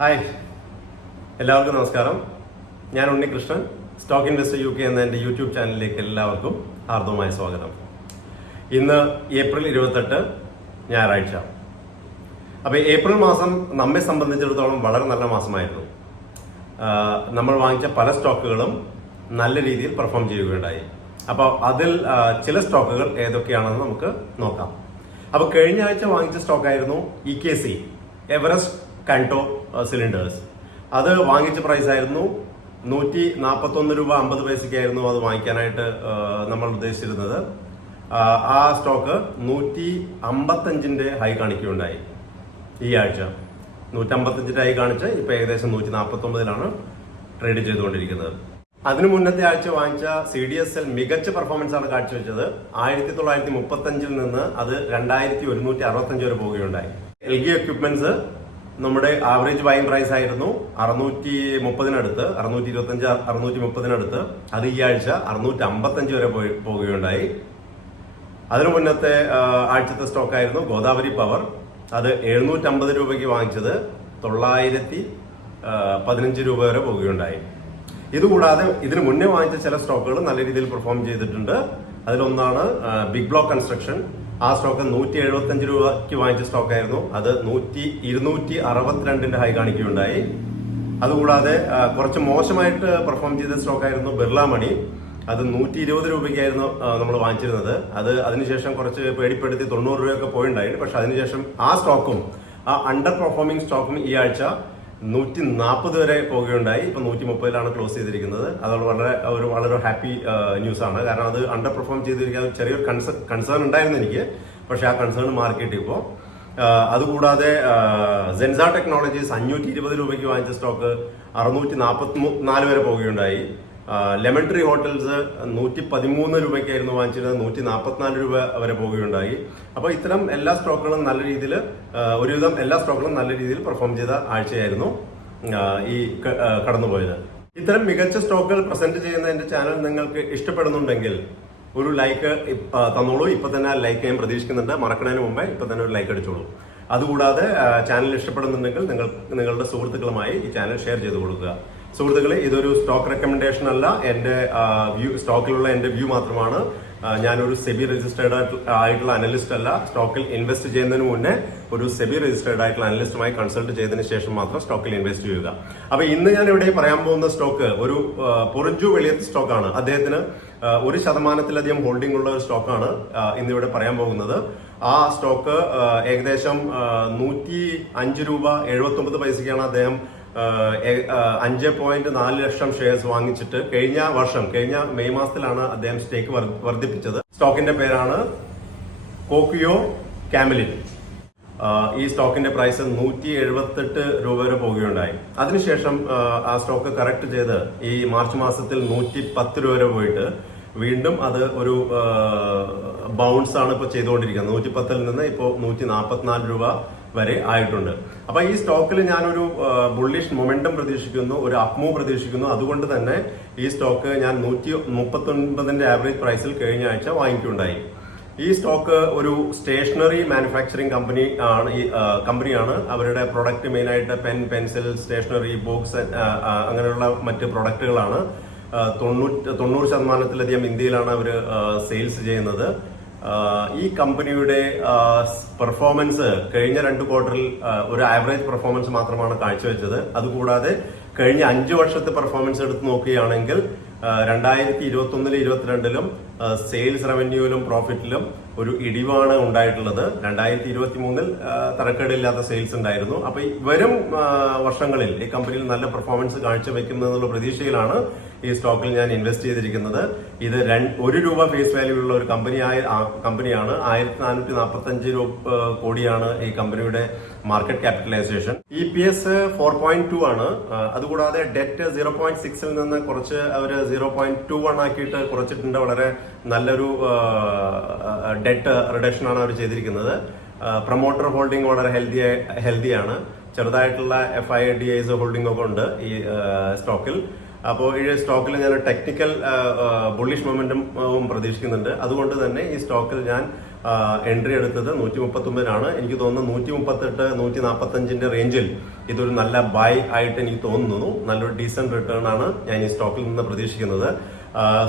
Hi, എല്ലാവർക്കും നമസ്കാരം. ഞാൻ ഉണ്ണികൃഷ്ണൻ. സ്റ്റോക്ക് ഇൻവെസ്റ്റർ UK എന്ന എൻ്റെ യൂട്യൂബ് ചാനലിലേക്ക് എല്ലാവർക്കും ഹാർദവമായ സ്വാഗതം. ഇന്ന് ഏപ്രിൽ 28 ഞായറാഴ്ച. അപ്പോൾ ഏപ്രിൽ മാസം നമ്മെ സംബന്ധിച്ചിടത്തോളം വളരെ നല്ല മാസമായിരുന്നു. നമ്മൾ വാങ്ങിച്ച പല സ്റ്റോക്കുകളും നല്ല രീതിയിൽ പെർഫോം ചെയ്യുകയുണ്ടായി. അപ്പോൾ അതിൽ ചില സ്റ്റോക്കുകൾ ഏതൊക്കെയാണെന്ന് നമുക്ക് നോക്കാം. അപ്പോൾ കഴിഞ്ഞ ആഴ്ച വാങ്ങിച്ച സ്റ്റോക്കായിരുന്നു EKC, എവറസ്റ്റ് കാന്റോ സിലിണ്ടേഴ്സ്. അത് വാങ്ങിച്ച പ്രൈസ് ആയിരുന്നു 141 രൂപ 50 പൈസയ്ക്കായിരുന്നു അത് വാങ്ങിക്കാനായിട്ട് നമ്മൾ ഉദ്ദേശിച്ചിരുന്നത്. ആ സ്റ്റോക്ക് 155 ഹൈ കാണിക്കുകയുണ്ടായി. ഈ ആഴ്ച 155 ഹൈ കാണിച്ച് ഇപ്പൊ ഏകദേശം 149 ട്രേഡ് ചെയ്തുകൊണ്ടിരിക്കുന്നത്. അതിനു മുന്നത്തെ ആഴ്ച വാങ്ങിച്ച CDSL മികച്ച പെർഫോമൻസ് ആണ് കാഴ്ചവെച്ചത്. 1935 നിന്ന് അത് 2165 വരെ പോവുകയുണ്ടായി. LG എക്യുപ്മെന്റ്സ് നമ്മുടെ ആവറേജ് ബൈങ് പ്രൈസ് ആയിരുന്നു 630 625 630 അത് ഈ ആഴ്ച 655 വരെ പോവുകയുണ്ടായി. അതിനു മുന്നത്തെ ആഴ്ചത്തെ സ്റ്റോക്കായിരുന്നു ഗോദാവരി പവർ. അത് 750 രൂപയ്ക്ക് വാങ്ങിച്ചത് 915 രൂപ വരെ പോവുകയുണ്ടായി. ഇതുകൂടാതെ ഇതിനു മുന്നേ വാങ്ങിച്ച ചില സ്റ്റോക്കുകൾ നല്ല രീതിയിൽ പെർഫോം ചെയ്തിട്ടുണ്ട്. അതിലൊന്നാണ് ബിഗ് ബ്ലോക്ക് കൺസ്ട്രക്ഷൻ. ആ സ്റ്റോക്ക് 175 രൂപയ്ക്ക് വാങ്ങിച്ച സ്റ്റോക്കായിരുന്നു. അത് 262 ഹൈ കാണിക്കുകയുണ്ടായി. അതുകൂടാതെ കുറച്ച് മോശമായിട്ട് പെർഫോം ചെയ്ത സ്റ്റോക്കായിരുന്നു ബിർള മണി. അത് 120 രൂപയ്ക്കായിരുന്നു നമ്മൾ വാങ്ങിച്ചിരുന്നത്. അത് അതിനുശേഷം കുറച്ച് പേടിപ്പെടുത്തി 90 രൂപയൊക്കെ പോയിണ്ടായി. പക്ഷെ അതിനുശേഷം ആ സ്റ്റോക്കും ആ അണ്ടർ പെർഫോമിംഗ് സ്റ്റോക്കും ഈ ആഴ്ച 140 വരെ പോവുകയുണ്ടായി. ഇപ്പൊ 130 ക്ലോസ് ചെയ്തിരിക്കുന്നത്. അത് വളരെ ഹാപ്പി ന്യൂസ് ആണ്. കാരണം അത് അണ്ടർ പെർഫോം ചെയ്തിരിക്കാൻ ചെറിയൊരു കൺസേൺ ഉണ്ടായിരുന്നു എനിക്ക്. പക്ഷെ ആ കൺസേൺ മാർക്കിട്ട് ഇപ്പോൾ. അതുകൂടാതെ സെൻസ ടെക്നോളജീസ് 520 രൂപയ്ക്ക് വാങ്ങിച്ച സ്റ്റോക്ക് 644 വരെ പോവുകയുണ്ടായി. ലെമൺ ട്രീ ഹോട്ടൽസ് 113 രൂപയ്ക്കായിരുന്നു വാങ്ങിച്ചിരുന്നത്. 144 രൂപ വരെ പോവുകയുണ്ടായി. അപ്പോൾ ഇത്തരം എല്ലാ സ്റ്റോക്കുകളും നല്ല രീതിയിൽ ഒരുവിധം എല്ലാ സ്റ്റോക്കുകളും നല്ല രീതിയിൽ പെർഫോം ചെയ്ത ആഴ്ചയായിരുന്നു ഈ കടന്നുപോയത്. ഇത്തരം മികച്ച സ്റ്റോക്കുകൾ പ്രസന്റ് ചെയ്യുന്ന എന്റെ ചാനൽ നിങ്ങൾക്ക് ഇഷ്ടപ്പെടുന്നുണ്ടെങ്കിൽ ഒരു ലൈക്ക് തന്നോളൂ. ഇപ്പൊ തന്നെ ലൈക്ക് ചെയ്യാൻ പ്രതീക്ഷിക്കുന്നുണ്ട്. മറക്കുന്നതിന് മുമ്പേ ഇപ്പൊ തന്നെ ഒരു ലൈക്ക് അടിച്ചോളൂ. അതുകൂടാതെ ചാനൽ ഇഷ്ടപ്പെടുന്നുണ്ടെങ്കിൽ നിങ്ങളുടെ സുഹൃത്തുക്കളുമായി ഈ ചാനൽ ഷെയർ ചെയ്ത് കൊടുക്കുക. സുഹൃത്തുക്കളെ, ഇതൊരു സ്റ്റോക്ക് റെക്കമെൻഡേഷൻ അല്ല. എന്റെ സ്റ്റോക്കിലുള്ള എന്റെ വ്യൂ മാത്രമാണ്. ഞാനൊരു സെബി രജിസ്റ്റേർഡ് ആയിട്ടുള്ള അനലിസ്റ്റ് അല്ല. സ്റ്റോക്കിൽ ഇൻവെസ്റ്റ് ചെയ്യുന്നതിന് മുന്നേ ഒരു സെബി രജിസ്റ്റേർഡ് ആയിട്ടുള്ള അനലിസ്റ്റുമായി കൺസൾട്ട് ചെയ്തതിനു ശേഷം മാത്രം സ്റ്റോക്കിൽ ഇൻവെസ്റ്റ് ചെയ്യുക. അപ്പൊ ഇന്ന് ഞാൻ ഇവിടെ പറയാൻ പോകുന്ന സ്റ്റോക്ക് ഒരു പൊറിഞ്ചു വെളിയത്ത് സ്റ്റോക്കാണ്. അദ്ദേഹത്തിന് 1% ഹോൾഡിംഗ് ഉള്ള ഒരു സ്റ്റോക്കാണ് ഇന്നിവിടെ പറയാൻ പോകുന്നത്. ആ സ്റ്റോക്ക് ഏകദേശം 105 രൂപ 79 പൈസയ്ക്കാണ് അദ്ദേഹം 5.4 ലക്ഷം ഷെയർസ് വാങ്ങിച്ചിട്ട് കഴിഞ്ഞ മെയ് മാസത്തിലാണ് അദ്ദേഹം സ്റ്റേക്ക് വർദ്ധിപ്പിച്ചത്. സ്റ്റോക്കിന്റെ പേരാണ് കോക്കിയോ കാമലിൻ. ഈ സ്റ്റോക്കിന്റെ പ്രൈസ് 178 രൂപ വരെ പോവുകയുണ്ടായി. അതിനുശേഷം ആ സ്റ്റോക്ക് കറക്റ്റ് ചെയ്ത് ഈ മാർച്ച് മാസത്തിൽ 110 രൂപ വരെ പോയിട്ട് വീണ്ടും അത് ഒരു ബൗൺസ് ആണ് ഇപ്പോൾ ചെയ്തുകൊണ്ടിരിക്കുന്നത്. 110 നിന്ന് ഇപ്പോൾ 144 രൂപ വരെ ആയിട്ടുണ്ട്. അപ്പൊ ഈ സ്റ്റോക്കിൽ ഞാനൊരു ബുള്ളിഷ് മൊമെന്റം പ്രതീക്ഷിക്കുന്നു, ഒരു അപ്മൂവ് പ്രതീക്ഷിക്കുന്നു. അതുകൊണ്ട് തന്നെ ഈ സ്റ്റോക്ക് ഞാൻ 139 ആവറേജ് പ്രൈസിൽ കഴിഞ്ഞ ആഴ്ച വാങ്ങിക്കുകയുണ്ടായി. ഈ സ്റ്റോക്ക് ഒരു സ്റ്റേഷനറി മാനുഫാക്ചറിംഗ് കമ്പനിയാണ്. അവരുടെ പ്രൊഡക്റ്റ് മെയിനായിട്ട് പെൻ, പെൻസിൽ, സ്റ്റേഷനറി, ബോക്സ് അങ്ങനെയുള്ള മറ്റ് പ്രൊഡക്റ്റുകളാണ്. 90% ഇന്ത്യയിലാണ് അവർ സെയിൽസ് ചെയ്യുന്നത്. ഈ കമ്പനിയുടെ പെർഫോമൻസ് കഴിഞ്ഞ 2 ക്വാർട്ടറിൽ ഒരു ആവറേജ് പെർഫോമൻസ് മാത്രമാണ് കാഴ്ചവെച്ചത്. അതുകൂടാതെ കഴിഞ്ഞ 5 വർഷത്തെ പെർഫോമൻസ് എടുത്ത് നോക്കുകയാണെങ്കിൽ 2021-22 സെയിൽസ് റവന്യൂവിലും പ്രോഫിറ്റിലും ഒരു ഇടിവാണ് ഉണ്ടായിട്ടുള്ളത്. 2023 തരക്കേടില്ലാത്ത സെയിൽസ് ഉണ്ടായിരുന്നു. അപ്പൊ വരും വർഷങ്ങളിൽ ഈ കമ്പനിയിൽ നല്ല പെർഫോമൻസ് കാഴ്ചവെക്കുമെന്നുള്ള പ്രതീക്ഷയിലാണ് ഈ സ്റ്റോക്കിൽ ഞാൻ ഇൻവെസ്റ്റ് ചെയ്തിരിക്കുന്നത്. ഇത് 1 രൂപ ഫേസ് വാല്യൂ ഉള്ള ഒരു കമ്പനിയാണ്. 1445 കോടിയാണ് ഈ കമ്പനിയുടെ മാർക്കറ്റ് ക്യാപിറ്റലൈസേഷൻ. EPS 4.2 ആണ്. അതുകൂടാതെ ഡെറ്റ് 0.6 നിന്ന് കുറച്ച് അവർ 0.21 ആക്കിയിട്ട് കുറച്ചിട്ടുണ്ട്. വളരെ നല്ലൊരു ഡെറ്റ് റിഡക്ഷൻ ആണ് അവർ ചെയ്തിരിക്കുന്നത്. പ്രൊമോട്ടർ ഹോൾഡിംഗ് വളരെ ഹെൽത്തിയാണ്. ചെറുതായിട്ടുള്ള FIDIs ഹോൾഡിംഗ് ഒക്കെ ഉണ്ട് ഈ സ്റ്റോക്കിൽ. അപ്പോൾ ഈ സ്റ്റോക്കിൽ ഞാൻ ടെക്നിക്കൽ ബുള്ളിഷ് മൊമെന്റം പ്രതീക്ഷിക്കുന്നുണ്ട്. അതുകൊണ്ട് തന്നെ ഈ സ്റ്റോക്കിൽ ഞാൻ എൻട്രി എടുത്തത് 139 എനിക്ക് തോന്നുന്നു 138 145 റേഞ്ചിൽ ഇതൊരു നല്ല ബൈ ആയിട്ട് എനിക്ക് തോന്നുന്നു. നല്ലൊരു ഡീസന്റ് റിട്ടേൺ ആണ് ഞാൻ ഈ സ്റ്റോക്കിൽ നിന്ന് പ്രതീക്ഷിക്കുന്നത്.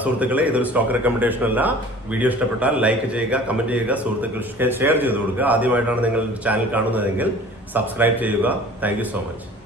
സുഹൃത്തുക്കളെ, ഇതൊരു സ്റ്റോക്ക് റെക്കമെൻഡേഷൻ അല്ല. വീഡിയോ ഇഷ്ടപ്പെട്ടാൽ ലൈക്ക് ചെയ്യുക, കമന്റ് ചെയ്യുക, സുഹൃത്തുക്കൾ ഷെയർ ചെയ്ത് കൊടുക്കുക. ആദ്യമായിട്ടാണ് നിങ്ങൾ ചാനൽ കാണുന്നതെങ്കിൽ സബ്സ്ക്രൈബ് ചെയ്യുക. Thank you so much.